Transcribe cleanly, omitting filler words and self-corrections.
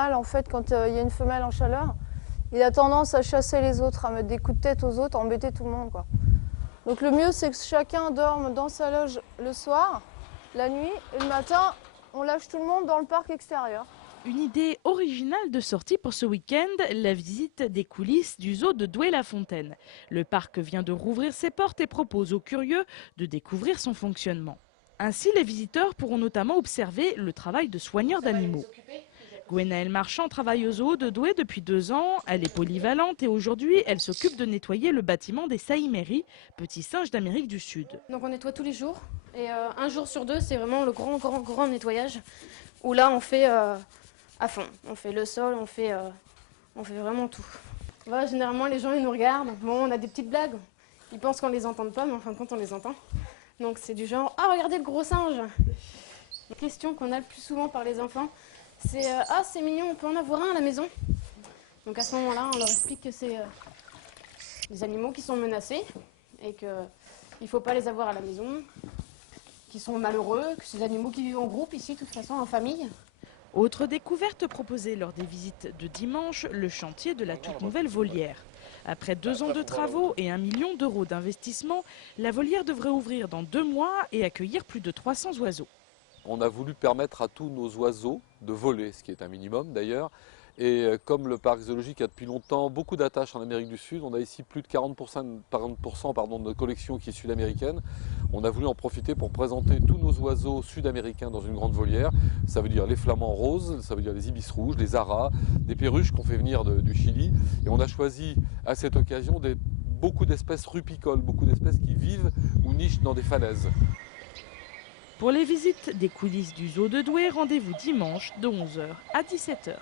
mâle, en fait, quand il y a une femelle en chaleur, il a tendance à chasser les autres, à mettre des coups de tête aux autres, à embêter tout le monde, quoi. Donc le mieux, c'est que chacun dorme dans sa loge le soir, la nuit, et le matin, on lâche tout le monde dans le parc extérieur. Une idée originale de sortie pour ce week-end, la visite des coulisses du zoo de Douai-la-Fontaine. Le parc vient de rouvrir ses portes et propose aux curieux de découvrir son fonctionnement. Ainsi, les visiteurs pourront notamment observer le travail de soigneurs d'animaux. Gwenaëlle Marchand travaille au zoo de Douai depuis 2 ans. Elle est polyvalente et aujourd'hui, elle s'occupe de nettoyer le bâtiment des Saïméris, petits singes d'Amérique du Sud. Donc on nettoie tous les jours. Et un jour sur 2, c'est vraiment le grand nettoyage. Où là, on fait à fond. On fait le sol, on fait vraiment tout. Voilà, généralement, les gens, ils nous regardent. Bon, on a des petites blagues. Ils pensent qu'on les entend pas, mais en fin de compte, on les entend. Donc c'est du genre, ah, regardez le gros singe. La question qu'on a le plus souvent par les enfants, c'est ah, c'est mignon, on peut en avoir un à la maison. Donc à ce moment-là, on leur explique que c'est des animaux qui sont menacés et qu'il ne faut pas les avoir à la maison, qu'ils sont malheureux, que c'est des animaux qui vivent en groupe ici, de toute façon, en famille. Autre découverte proposée lors des visites de dimanche, le chantier de la toute nouvelle volière. Après 2 ans de travaux et 1 million d'euros d'investissement, la volière devrait ouvrir dans 2 mois et accueillir plus de 300 oiseaux. On a voulu permettre à tous nos oiseaux de voler, ce qui est un minimum d'ailleurs. Et comme le parc zoologique a depuis longtemps beaucoup d'attaches en Amérique du Sud, on a ici plus de 40% de notre collection qui est sud-américaine. On a voulu en profiter pour présenter tous nos oiseaux sud-américains dans une grande volière. Ça veut dire les flamants roses, ça veut dire les ibis rouges, les aras, des perruches qu'on fait venir du Chili. Et on a choisi à cette occasion beaucoup d'espèces rupicoles, beaucoup d'espèces qui vivent ou nichent dans des falaises. Pour les visites des coulisses du zoo de Douai, rendez-vous dimanche de 11 h à 17 h.